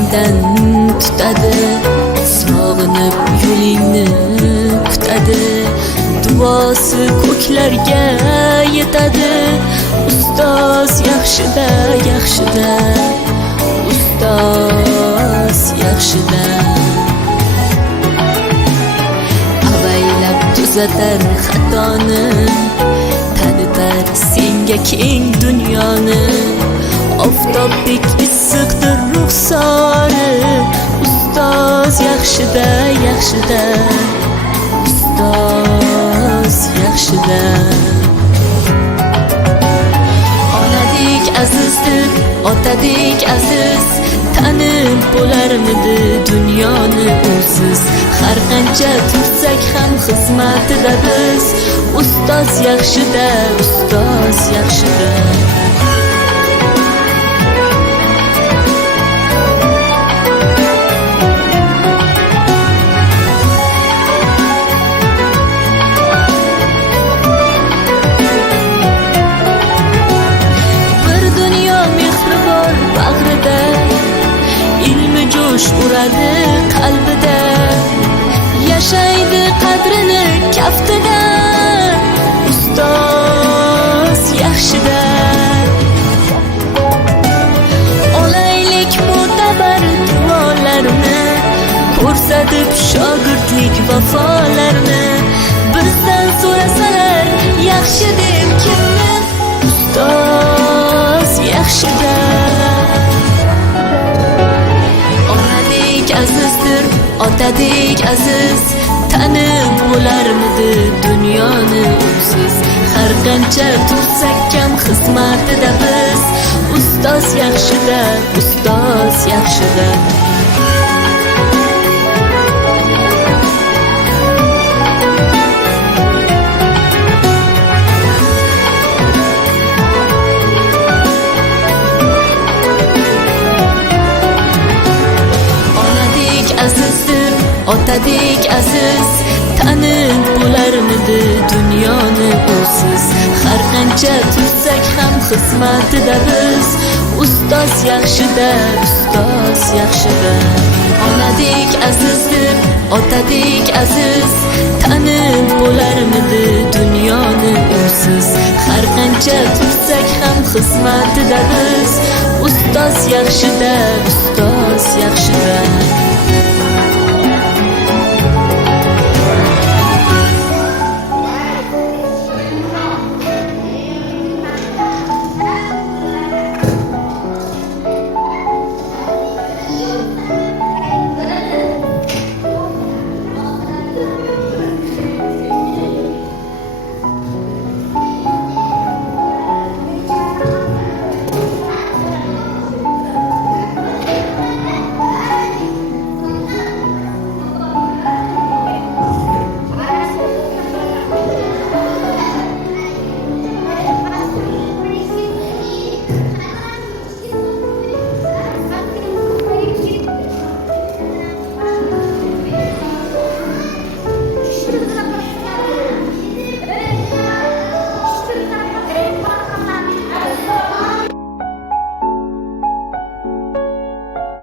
ko'nglingdan tutadi, sog'inib yo'lingni kutadi, duosi ko'klarga yetadi. Ustoz yaxshida, yaxshida, ustoz yaxshida. Avaylab tuzatar xatoni, tanitar senga keng dunyoni. Oftobdek issiqdir ruxsori, ustoz yaxshida, yaxshida, ustoz yaxshida. Onadek azizdir, otadek aziz, tanib bo'larmidi dunyoni usiz. Har qancha tursak ham xizmatida biz, ustoz yaxshida, ustoz yaxshida. Uradi qalbida, yashaydi qadrini kaftida, ustoz yaxshida. Olaylik mo'tabar duolarni, ko'rsatib shogirdlik vafolarni. Bizdan so'rasalar yaxshi deb kimni, ustoz yaxshida. Azizdir, otadek aziz, tanib bo'larmidi dunyoni usiz. Har qancha tursak kam xizmatida biz, ustoz yaxshida, ustoz yaxshida. Otadek aziz, tanib bo'larmidi dunyoni usiz. Har qancha tursak ham xizmatida biz, ustoz yaxshida, ustoz yaxshida. Onadek azizdir, otadek aziz, tanib bo'larmidi dunyoni usiz. Har qancha tursak ham xizmatida biz, ustoz yaxshida.